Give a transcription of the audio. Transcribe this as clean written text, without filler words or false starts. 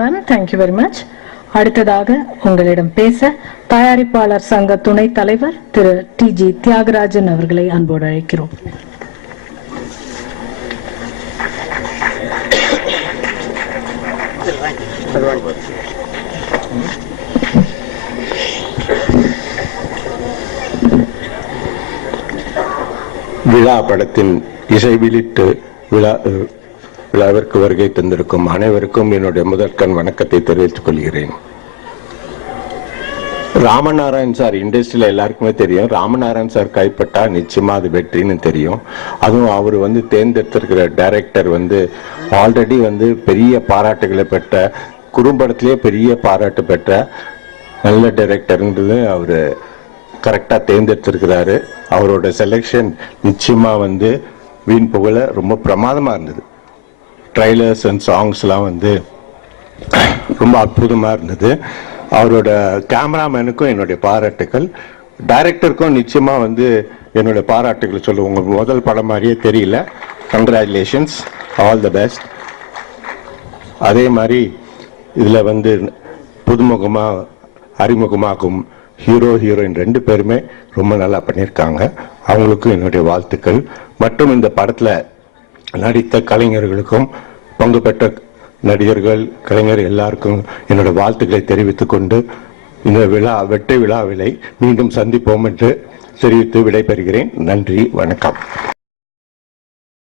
Ma'am, thank you very much. அடுத்ததாக உங்களிடம் பேச தயாரிப்பாளர் சங்க துணைத் தலைவர் திரு டி.ஜி. தியாகராஜன் அவர்களை அன்போடு அழைக்கிறோம். விழா படத்தின் இசை வெளியீட்டு விழாவிற்கு வருகை தந்திருக்கும் அனைவருக்கும் என்னுடைய முதற்கண் வணக்கத்தை தெரிவித்துக் கொள்கிறேன். ராமநாராயண் சார் இண்டஸ்ட்ரியில எல்லாருக்குமே தெரியும். ராமநாராயண் சார் கைப்பட்டா நிச்சயமா அது வெற்றின்னு தெரியும். அதுவும் அவர் தேர்ந்தெடுத்திருக்கிற டைரக்டர் ஆல்ரெடி பெரிய பாராட்டுகளை பெற்ற, குறும்படத்திலேயே பெரிய பாராட்டு பெற்ற நல்ல டைரக்டர்ன்றது அவர் கரெக்டாக தேர்ந்தெடுத்திருக்கிறாரு. அவரோட செலெக்ஷன் நிச்சயமா வீண் புகழ ரொம்ப பிரமாதமாக இருந்தது. ட்ரைலர்ஸ் அண்ட் சாங்ஸ்லாம் ரொம்ப அற்புதமாக இருந்தது. அவரோட கேமராமேனுக்கும் என்னுடைய பாராட்டுக்கள், டைரக்டருக்கும் நிச்சயமாக என்னுடைய பாராட்டுகள் சொல்லுவோம். உங்கள் முதல் படம் மாதிரியே தெரியல. Congratulations, all the best. அதே மாதிரி இதில் புதுமுகமாக அறிமுகமாகும் ஹீரோயின் 2 பேருமே ரொம்ப நல்லா பண்ணியிருக்காங்க. அவங்களுக்கும் என்னுடைய வாழ்த்துக்கள். மற்றும் இந்த படத்தில் நடித்த கலைஞர்களுக்கும் பங்கு பெற்ற நடிகர்கள், கலைஞர் எல்லாருக்கும் என்னோட வாழ்த்துக்களை தெரிவித்துக் கொண்டு இந்த வெற்றி விழாவிலை மீண்டும் சந்திப்போம் என்று தெரிவித்து விடைபெறுகிறேன். நன்றி, வணக்கம்.